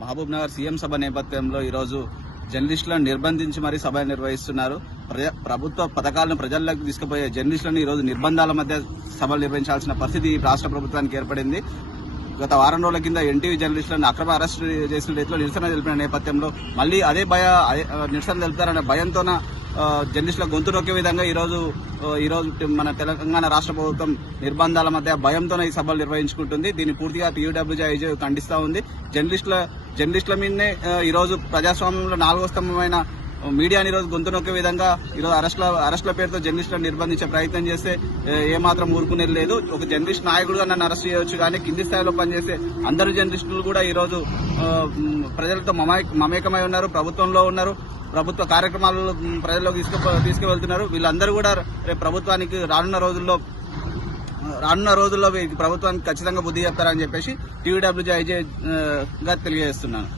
Mahabub Nagar CM సభ నేపథ్యంలో ఈరోజు జర్నలిస్టులను నిర్బంధించి మరీ సభ నిర్వహిస్తున్నారు. ప్రభుత్వ పథకాలను ప్రజల్లోకి తీసుకుపోయే జర్నలిస్టులను ఈరోజు నిర్బంధాల మధ్య సభలు నిర్వహించాల్సిన పరిస్థితి రాష్ట్ర ప్రభుత్వానికి ఏర్పడింది. గత వారం రోజుల కింద ఎన్టీవీ జర్నలిస్టులను అక్రమ అరెస్టు చేసిన రీతిలో నిరసన తెలిపిన నేపథ్యంలో మళ్లీ అదే నిరసన తెలుపుతారనే భయంతోన జర్నలిస్టుల గొంతు నొక్కే విధంగా ఈరోజు మన తెలంగాణ రాష్ట్ర ప్రభుత్వం నిర్బంధాల మధ్య భయంతోనే ఈ సభలు నిర్వహించుకుంటుంది. దీన్ని పూర్తిగా టీయూడబ్ల్యూజే ఖండిస్తా ఉంది. జర్నలిస్టుల మీదనే ఈరోజు ప్రజాస్వామ్యంలో 4వ స్తంభమైన మీడియాని ఈరోజు గొంతు నొక్కే విధంగా ఈరోజు అరెస్టుల పేరుతో జర్నలిస్టులను నిర్బంధించే ప్రయత్నం చేస్తే ఏమాత్రం ఊరుకునేది లేదు. ఒక జర్నలిస్ట్ నాయకుడుగా నన్ను అరెస్ట్ చేయవచ్చు, కానీ కింది స్థాయిలో పనిచేసే అందరు జర్నలిస్టులు కూడా ఈరోజు ప్రజలతో మమేకమై ఉన్నారు, ప్రభుత్వంలో ఉన్నారు, ప్రభుత్వ కార్యక్రమాలు ప్రజల్లోకి తీసుకువెళ్తున్నారు. వీళ్ళందరూ కూడా రేపు ప్రభుత్వానికి రానున్న రోజుల్లో ప్రభుత్వానికి ఖచ్చితంగా బుద్ధి చెప్తారని చెప్పేసి టీయూడబ్ల్యూజే గా తెలియజేస్తున్నాను.